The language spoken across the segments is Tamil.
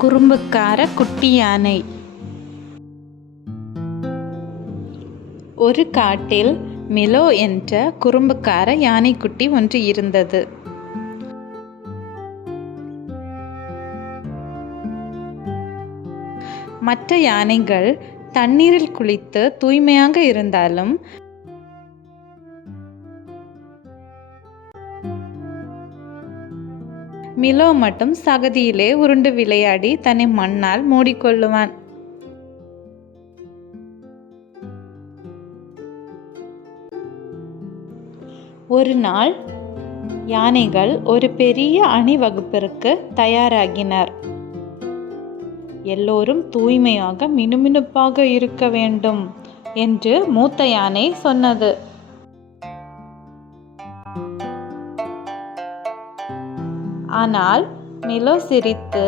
குறும்புக்கார குட்டி யானை. ஒரு காட்டில் மிலோ என்ற குறும்புக்கார யானைக்குட்டி ஒன்று இருந்தது. மற்ற யானைகள் தண்ணீரில் குளித்து தூய்மையாக இருந்தாலும் மிலோ மட்டும் சகதியிலே உருண்டு விளையாடி தன்னை மண்ணால் மூடிக்கொள்ளுவான். ஒரு நாள் யானைகள் ஒரு பெரிய அணிவகுப்பிற்கு தயாராகினர். எல்லோரும் தூய்மையாக மினுமினுப்பாக இருக்க வேண்டும் என்று மூத்த யானை சொன்னது. ஆனால் மிலோ சிரித்து,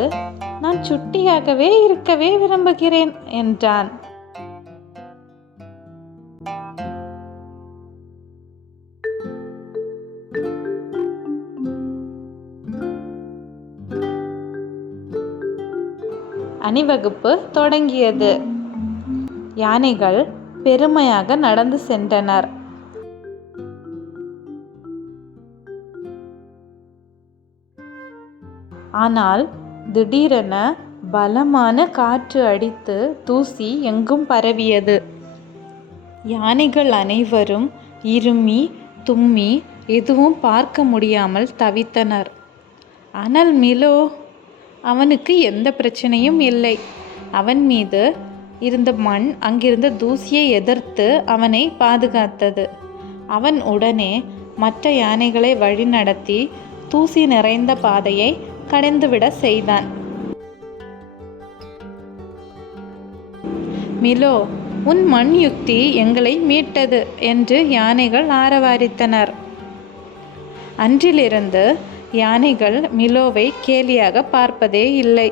நான் சுட்டியாகவே இருக்கவே விரும்புகிறேன் என்றான். அணிவகுப்பு தொடங்கியது. யானைகள் பெருமையாக நடந்து சென்றனர். ஆனால் திடீரென பலமான காற்று அடித்து தூசி எங்கும் பரவியது. யானைகள் அனைவரும் இருமி தும்மி எதுவும் பார்க்க முடியாமல் தவித்தனர். ஆனால் மிலோ, அவனுக்கு எந்த பிரச்சனையும் இல்லை. அவன் மீது இருந்த மண் அங்கிருந்த தூசியை எதிர்த்து அவனை பாதுகாத்தது. அவன் உடனே மற்ற யானைகளை வழிநடத்தி தூசி நிறைந்த பாதையை கடந்துவிட செய்தான். மிலோ, உன் மண் யுக்தி எங்களை மீட்டது என்று யானைகள் ஆரவாரித்தனர். அன்றிலிருந்து யானைகள் மிலோவை கேலியாக பார்ப்பதே இல்லை.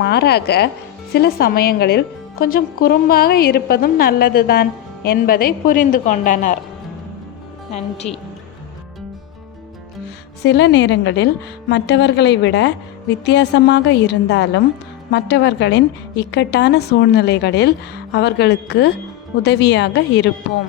மாறாக சில சமயங்களில் கொஞ்சம் குறும்பாக இருப்பதும் நல்லதுதான் என்பதை புரிந்து கொண்டனர். நன்றி. சில நேரங்களில் மற்றவர்களை விட வித்தியாசமாக இருந்தாலும் மற்றவர்களின் இக்கட்டான சூழ்நிலைகளில் அவர்களுக்கு உதவியாக இருப்போம்.